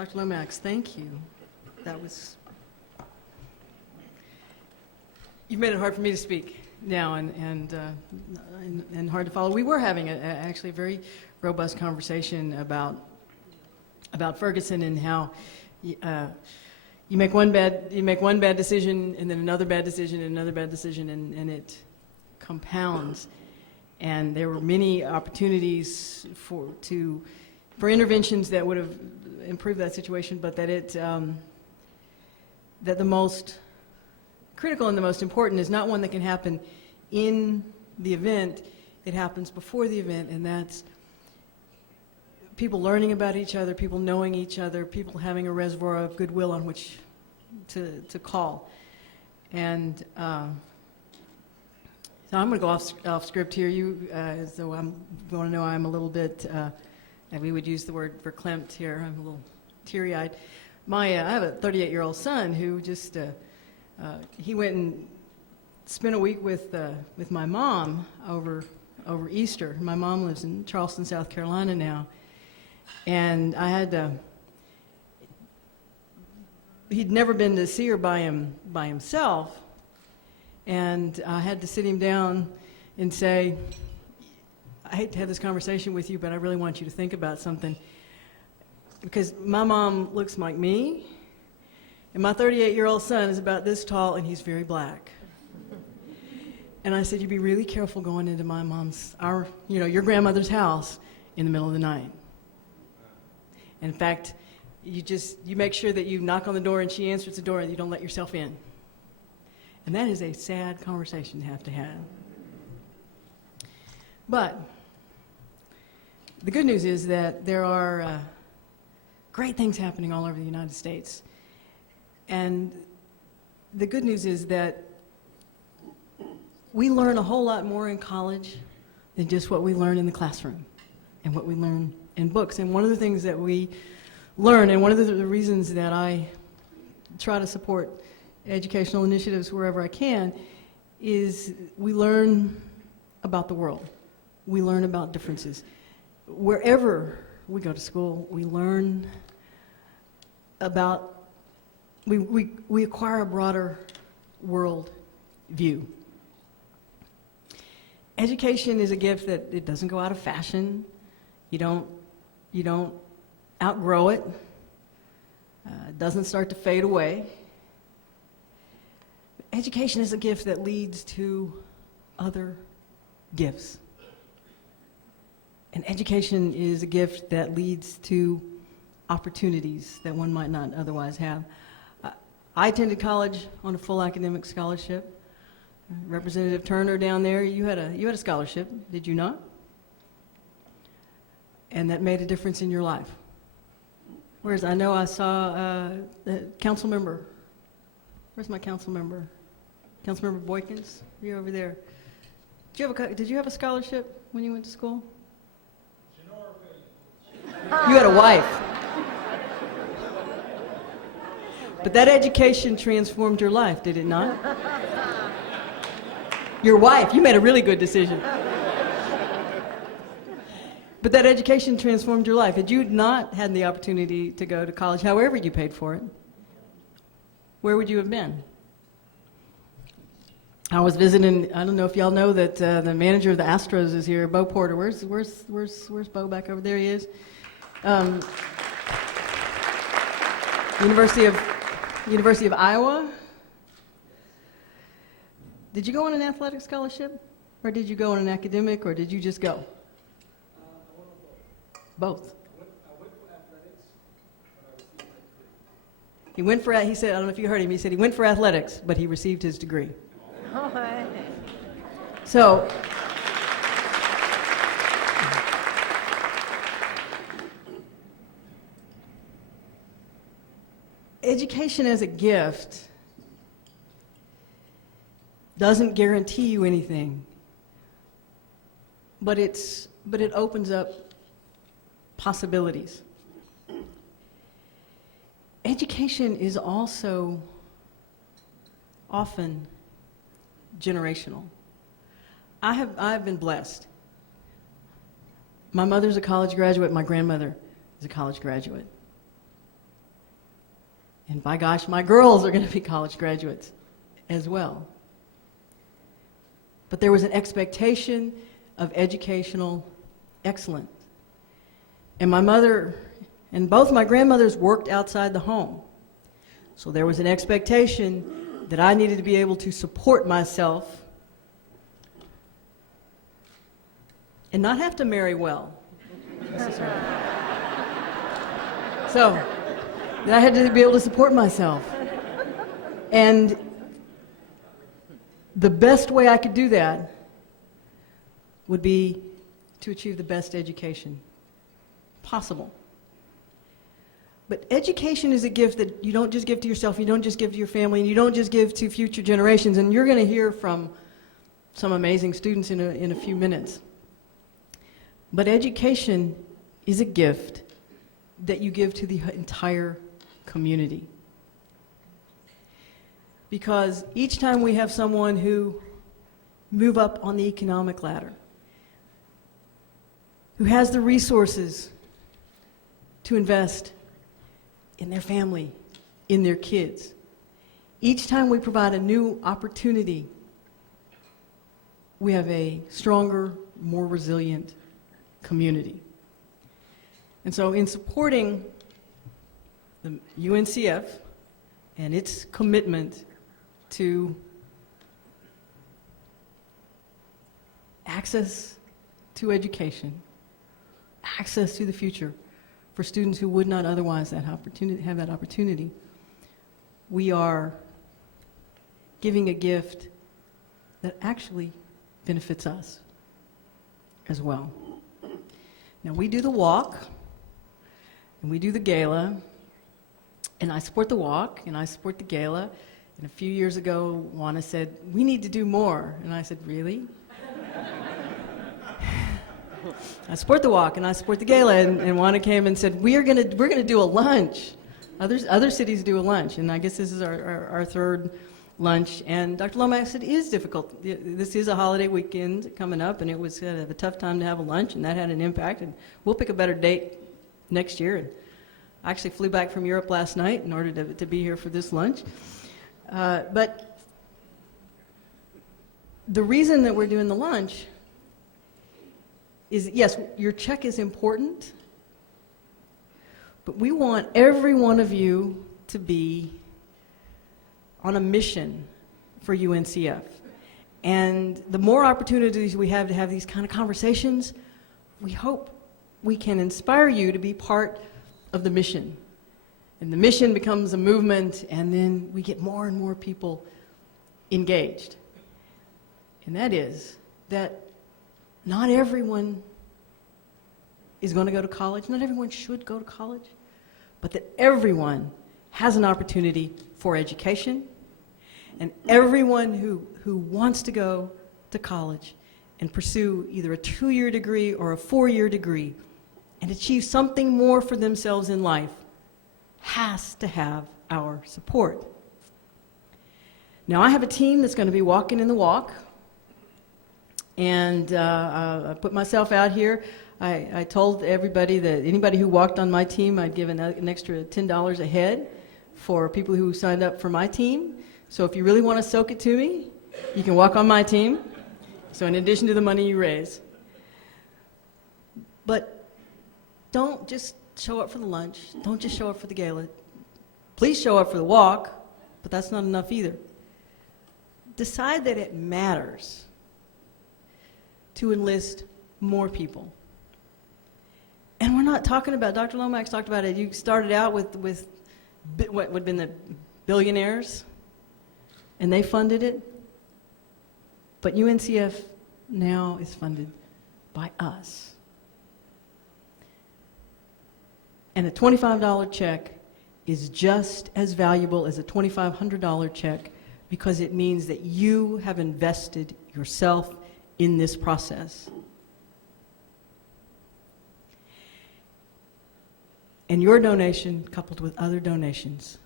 Dr. Lomax, thank you. That was, you've made it hard for me to speak now and hard to follow. We were having actually a very robust conversation about Ferguson and how you make one bad decision and then another bad decision and another bad decision, and it compounds. And there were many opportunities for interventions that would have improved that situation, but that the most critical and the most important is not one that can happen in the event. It happens before the event, and that's people learning about each other, people knowing each other, people having a reservoir of goodwill on which to call. And so I'm going to go off script here. So I'm going to know I'm a little bit, and we would use the word verklempt here. I'm a little teary-eyed. I have a 38-year-old son who just he went and spent a week with my mom over Easter. My mom lives in Charleston, South Carolina now, and I had he'd never been to see her by himself, and I had to sit him down and say, I hate to have this conversation with you, but I really want you to think about something, because my mom looks like me, and my 38-year-old son is about this tall, and he's very black. And I said, you'd be really careful going into my mom's, your grandmother's house in the middle of the night. And in fact, you make sure that you knock on the door and she answers the door and you don't let yourself in. And that is a sad conversation to have. But the good news is that there are great things happening all over the United States. And the good news is that we learn a whole lot more in college than just what we learn in the classroom and what we learn in books. And one of the things that we learn, and one of the reasons that I try to support educational initiatives wherever I can, is we learn about the world. We learn about differences. Wherever we go to school, we learn about, we acquire a broader world view. Education is a gift that it doesn't go out of fashion. You don't outgrow it. It doesn't start to fade away. Education is a gift that leads to other gifts. And education is a gift that leads to opportunities that one might not otherwise have. I attended college on a full academic scholarship. Representative Turner down there, you had a scholarship, did you not? And that made a difference in your life. Whereas I know I saw a council member. Where's my council member? Councilmember Boykins, you're over there. Did you have a scholarship when you went to school? You had a wife. But that education transformed your life, did it not? Your wife, you made a really good decision. But that education transformed your life. Had you not had the opportunity to go to college, however you paid for it, where would you have been? I was visiting, I don't know if y'all know that the manager of the Astros is here, Bo Porter. Where's Bo? Back over there he is. University of Iowa. Did you go on an athletic scholarship? Or did you go on an academic, or did you just go? Both. I went for athletics, but I received my degree. He said, I don't know if you heard him, he said he went for athletics, but he received his degree. So, education as a gift doesn't guarantee you anything, but it opens up possibilities. Education is also often generational. I've been blessed. My mother's a college graduate, my grandmother is a college graduate. And by gosh, my girls are going to be college graduates as well. But there was an expectation of educational excellence. And my mother and both my grandmothers worked outside the home. So there was an expectation that I needed to be able to support myself and not have to marry well, necessarily. So that I had to be able to support myself. And the best way I could do that would be to achieve the best education possible. But education is a gift that you don't just give to yourself, you don't just give to your family, and you don't just give to future generations. And you're going to hear from some amazing students in a few minutes. But education is a gift that you give to the entire community. Because each time we have someone who move up on the economic ladder, who has the resources to invest in their family, in their kids, each time we provide a new opportunity, we have a stronger, more resilient community. And so in supporting the UNCF and its commitment to access to education, access to the future for students who would not otherwise have that opportunity, we are giving a gift that actually benefits us as well. Now, we do the walk, and we do the gala, and I support the walk, and I support the gala. And a few years ago, Juana said, "We need to do more." And I said, "Really?" I support the walk, and I support the gala, and Juana came and said, we're gonna do a lunch. Other cities do a lunch, and I guess this is our third lunch. And Dr. Lomax said, it is difficult. This is a holiday weekend coming up, and it was kind of a tough time to have a lunch, and that had an impact. And we'll pick a better date next year. And I actually flew back from Europe last night in order to be here for this lunch. But the reason that we're doing the lunch is, yes, your check is important, but we want every one of you to be on a mission for UNCF. And the more opportunities we have to have these kind of conversations, we hope we can inspire you to be part of the mission. And the mission becomes a movement, and then we get more and more people engaged. And that is that not everyone is going to go to college. Not everyone should go to college. But that everyone has an opportunity for education. And everyone who wants to go to college and pursue either a 2-year degree or a 4-year degree and achieve something more for themselves in life has to have our support. Now, I have a team that's going to be walking in the walk. And I put myself out here. I told everybody that anybody who walked on my team, I'd give an extra $10 a head for people who signed up for my team. So if you really want to soak it to me, you can walk on my team. So in addition to the money you raise. But don't just show up for the lunch. Don't just show up for the gala. Please show up for the walk, but that's not enough either. Decide that it matters to enlist more people. And we're not talking about, Dr. Lomax talked about it, you started out with what would have been the billionaires, and they funded it. But UNCF now is funded by us. And a $25 check is just as valuable as a $2,500 check because it means that you have invested yourself in this process. And your donation, coupled with other donations,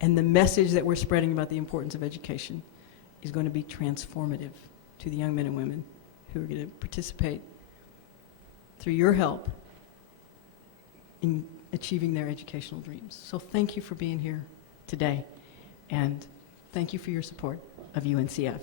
and the message that we're spreading about the importance of education is going to be transformative to the young men and women who are going to participate through your help in achieving their educational dreams. So thank you for being here today, and thank you for your support of UNCF.